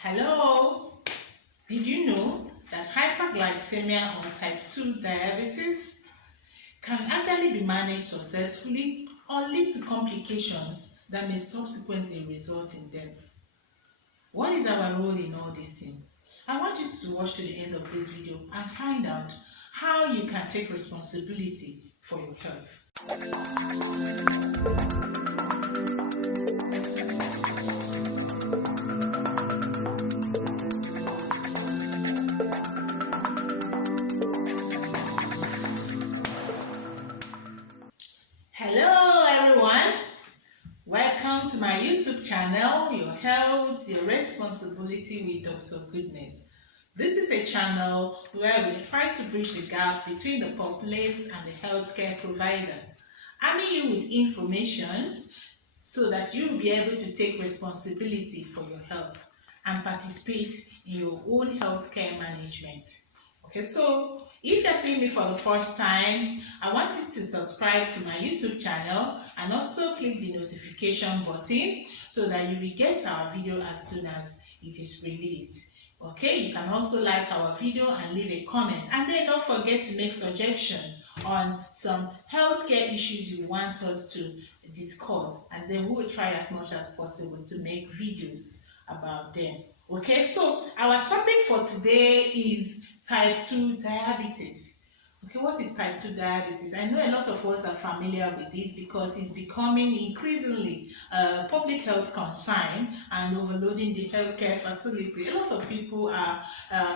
Hello, did you know that hyperglycemia or type 2 diabetes can actually be managed successfully or lead to complications that may subsequently result in death? What is our role in all these things? I want you to watch to the end of this video and find out how you can take responsibility for your health. Hello everyone, welcome to my YouTube channel, Your Health, Your Responsibility with Dr. Goodness. This is a channel where we try to bridge the gap between the populace and the healthcare provider, arming you with information so that you'll be able to take responsibility for your health and participate in your own healthcare management. Okay, so if you're seeing me for the first time, I want you to subscribe to my YouTube channel and also click the notification button so that you will get our video as soon as it is released. Okay, you can also like our video and leave a comment, and then don't forget to make suggestions on some healthcare issues you want us to discuss, and then we will try as much as possible to make videos about them. Okay, so our topic for today is type 2 diabetes. Okay, what is type 2 diabetes? I know a lot of us are familiar with this because it's becoming increasingly a public health concern and overloading the healthcare facility. A lot of people are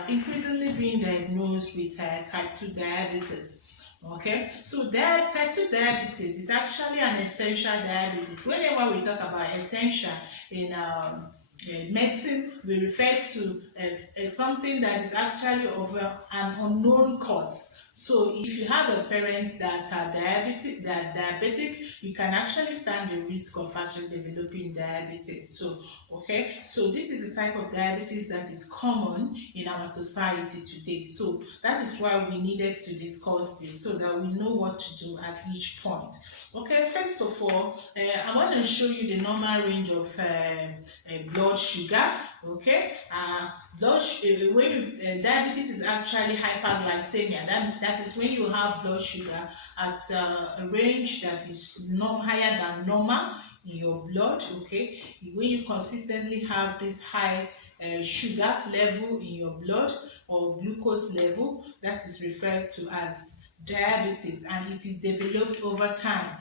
increasingly being diagnosed with type 2 diabetes. Okay, so type 2 diabetes is actually an essential diabetes. Whenever we talk about essential in medicine, we refer to something that is actually of an unknown cause. So if you have a parent that are diabetic, you can actually stand the risk of actually developing diabetes. So this is the type of diabetes that is common in our society today. So that is why we needed to discuss this so that we know what to do at each point. Okay, first of all, I want to show you the normal range of blood sugar. Okay, diabetes is actually hyperglycemia. That is when you have blood sugar at a range that is higher than normal in your blood. Okay, when you consistently have this high sugar level in your blood or glucose level, that is referred to as diabetes, and it is developed over time.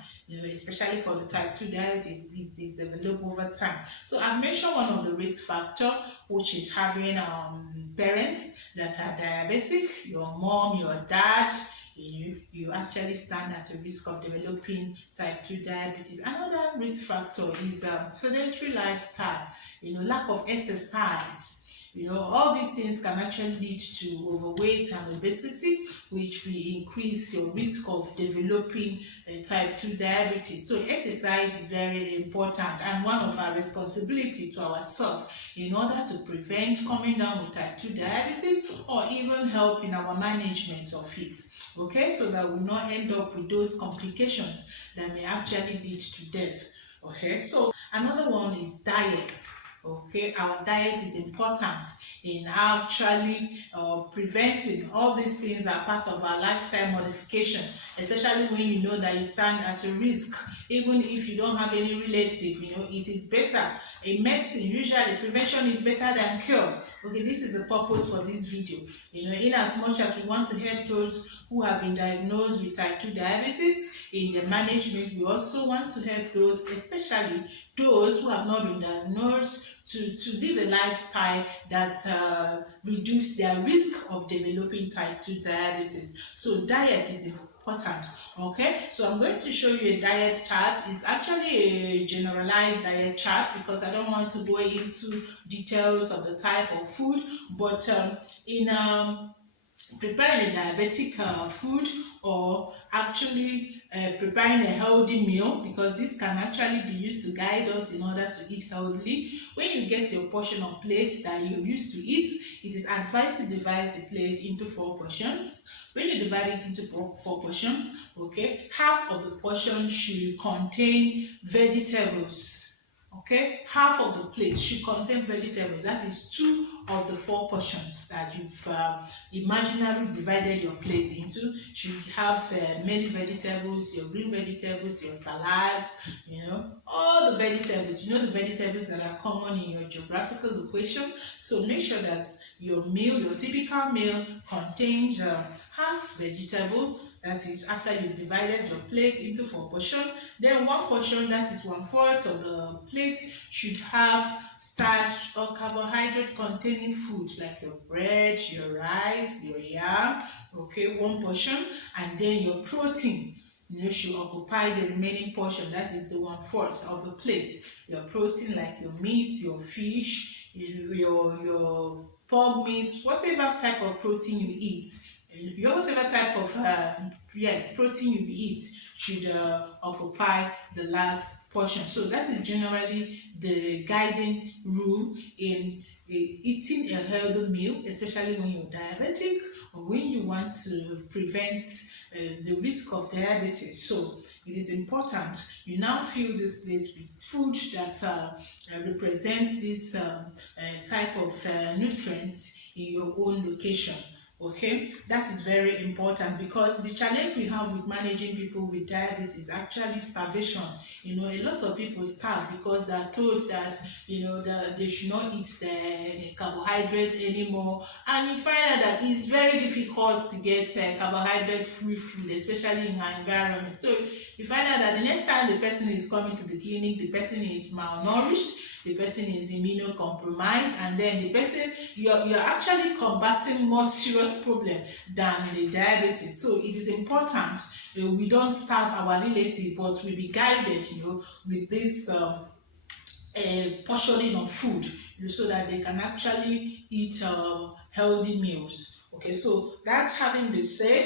Especially for the type 2 diabetes, it is developed over time. So I've mentioned one of the risk factors, which is having parents that are diabetic. Your mom, your dad, you actually stand at a risk of developing type 2 diabetes. Another risk factor is sedentary lifestyle, lack of exercise. All these things can actually lead to overweight and obesity, which will increase your risk of developing type 2 diabetes. So exercise is very important and one of our responsibility to ourselves in order to prevent coming down with type 2 diabetes or even help in our management of it. Okay, so that we not end up with those complications that may actually lead to death. Okay, so another one is diet. Okay, our diet is important in actually preventing. All these things are part of our lifestyle modification, especially when you know that you stand at a risk. Even if you don't have any relative, it is better. In medicine, usually prevention is better than cure. Okay, this is the purpose for this video. In as much as we want to help those who have been diagnosed with type 2 diabetes in the management, we also want to help those, especially those who have not been diagnosed, to live a lifestyle that reduce their risk of developing type 2 diabetes. So diet is important. Okay, so I'm going to show you a diet chart. It's actually a generalized diet chart because I don't want to go into details of the type of food, but in preparing a diabetic food, or actually preparing a healthy meal, because this can actually be used to guide us in order to eat healthily. When you get your portion of plates that you used to eat, it is advised to divide the plate into 4 portions. When you divide it into 4 portions, okay, half of the portion should contain vegetables. Okay, half of the plate should contain vegetables. That is 2 of the 4 portions that you've imaginarily divided your plate into. Should have many vegetables, your green vegetables, your salads, all the vegetables. The vegetables that are common in your geographical location. So make sure that your meal, your typical meal, contains half vegetable. That is after you divided your plate into 4 portions. Then 1 portion, that is 1/4 of the plate, should have starch or carbohydrate containing foods like your bread, your rice, your yam. Okay, 1 portion. And then your protein, should occupy the remaining portion. That is the 1/4 of the plate. Your protein like your meat, your fish, your pork meat, whatever type of protein you eat. Whatever type of protein you eat should occupy the last portion. So that is generally the guiding rule in eating a healthy meal, especially when you're diabetic or when you want to prevent the risk of diabetes. So it is important you now fill this plate with food that represents this type of nutrients in your own location. Okay, that is very important, because the challenge we have with managing people with diabetes is actually starvation. A lot of people starve because they are told that that they should not eat the carbohydrates anymore, and you find out that it's very difficult to get carbohydrate-free food, especially in our environment. So you find out that the next time the person is coming to the clinic, the person is malnourished, the person is immunocompromised, and then the person, you're actually combating more serious problem than the diabetes. So it is important we don't starve our relative, but we be guided with this portioning of food, so that they can actually eat healthy meals. Okay, so that's having been said.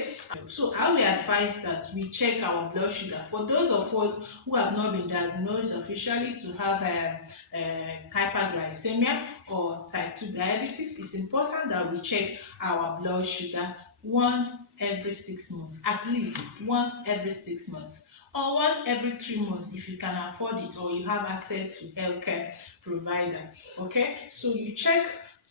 So I will advise that we check our blood sugar. For those of us who have not been diagnosed officially to have hyperglycemia or type 2 diabetes, it's important that we check our blood sugar once every 6 months, at least once every 6 months, or once every 3 months if you can afford it or you have access to healthcare provider. Okay, so you check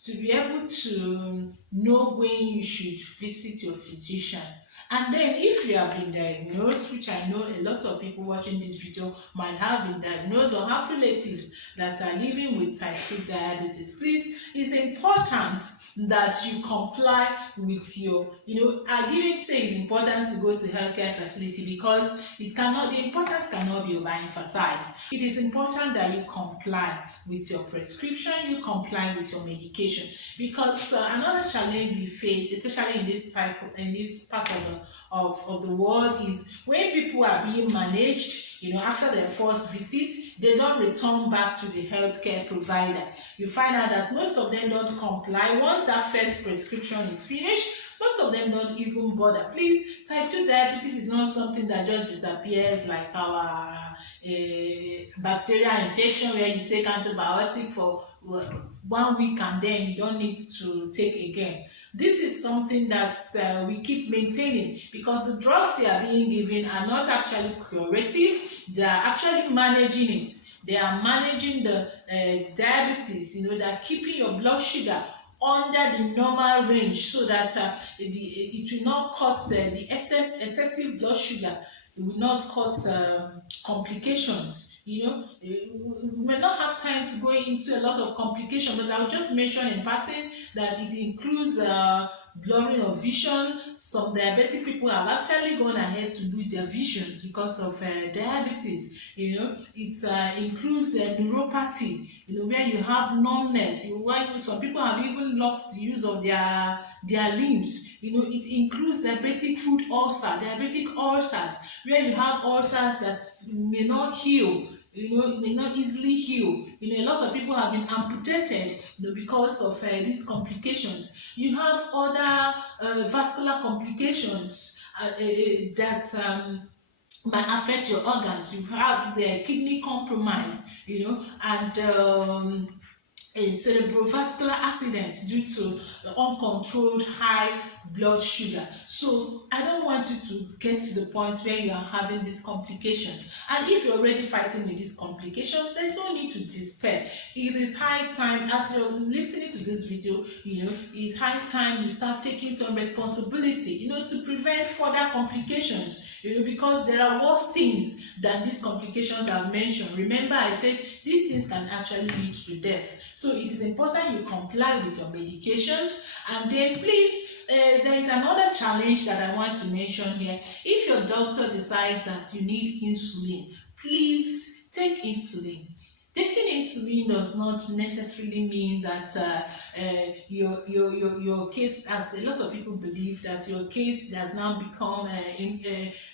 to be able to know when you should visit your physician. And then if you have been diagnosed, which I know a lot of people watching this video might have been diagnosed or have relatives that are living with type 2 diabetes, please, it's important that you comply with your, I didn't say it's important to go to healthcare facility, because the importance cannot be overemphasized. It is important that you comply with your prescription, you comply with your medication, because another challenge we face, especially in this part of the world, is when people are being managed, after their first visit, they don't return back to the healthcare provider. You find out that most of them don't comply. Once that first prescription is finished, most of them don't even bother. Please, type 2 diabetes is not something that just disappears like our bacterial infection, where you take antibiotic for 1 week and then you don't need to take again. This is something that we keep maintaining, because the drugs they are being given are not actually curative. They are actually managing it. They are managing the diabetes. They are keeping your blood sugar under the normal range, so that it will not cause the excessive blood sugar. It will not cause complications. We may not have time to go into a lot of complications, but I will just mention in passing that it includes blurring of vision. Some diabetic people have actually gone ahead to lose their visions because of diabetes. It includes neuropathy, where you have numbness. Some people have even lost the use of their limbs. It includes diabetic foot diabetic ulcers, where you have ulcers that may not heal. It may not easily heal. A lot of people have been amputated because of these complications. You have other vascular complications that might affect your organs. You have the kidney compromise, and a cerebrovascular accident due to uncontrolled high blood sugar. So I don't want you to get to the point where you are having these complications. And if you're already fighting with these complications, there's no need to despair. It is high time, as you're listening to this video, it's high time you start taking some responsibility, to prevent further complications, because there are worse things than these complications I've mentioned. Remember, I said these things can actually lead to death. So it is important you comply with your medications. And then please, there is another challenge that I want to mention here. If your doctor decides that you need insulin, please take insulin. Taking insulin does not necessarily mean that your case, as a lot of people believe, that your case has now become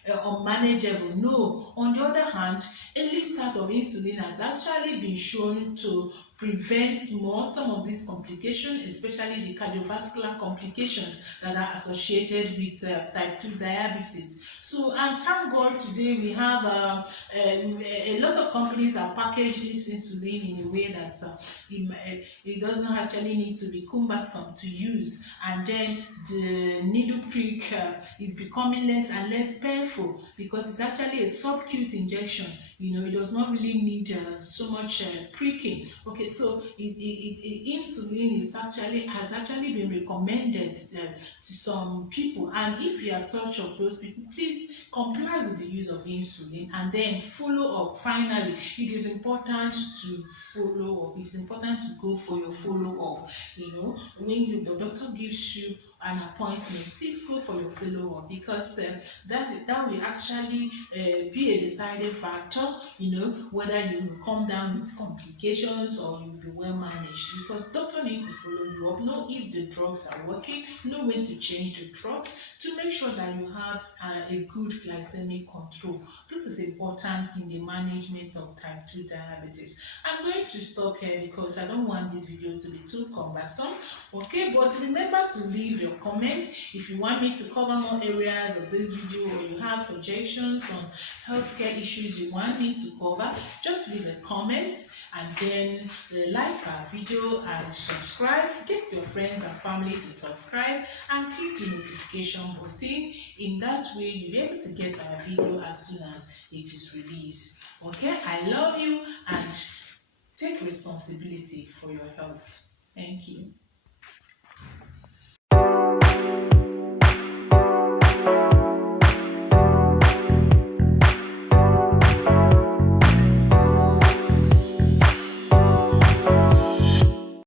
unmanageable. No. On the other hand, early start of insulin has actually been shown to prevent some of these complications, especially the cardiovascular complications that are associated with type 2 diabetes. So, and thank God today we have a lot of companies have packaged this insulin in a way that it doesn't actually need to be cumbersome to use, and then the needle prick is becoming less and less painful because it's actually a subcute injection. It does not really need so much pricking. Okay, so insulin has actually been recommended to some people, and if you are such of those people, please comply with the use of insulin and then follow up. Finally, it is important to follow up. It's important to go for your follow up. When the doctor gives you an appointment, please go for your follow up, because that will actually be a deciding factor, whether you will come down with complications or you'll be well managed, because doctor need to follow you up, know if the drugs are working, know when to change the drugs to make sure that you have a good glycemic control. This is important in the management of type 2 diabetes. I'm going to stop here because I don't want this video to be too cumbersome. Okay, but remember to leave your comments if you want me to cover more areas of this video, or you have suggestions on healthcare issues you want me to cover. Just leave the comments, and then like our video and subscribe. Get your friends and family to subscribe and click the notification button. In that way, you'll be able to get our video as soon as it is released. Okay, I love you, and take responsibility for your health. Thank you.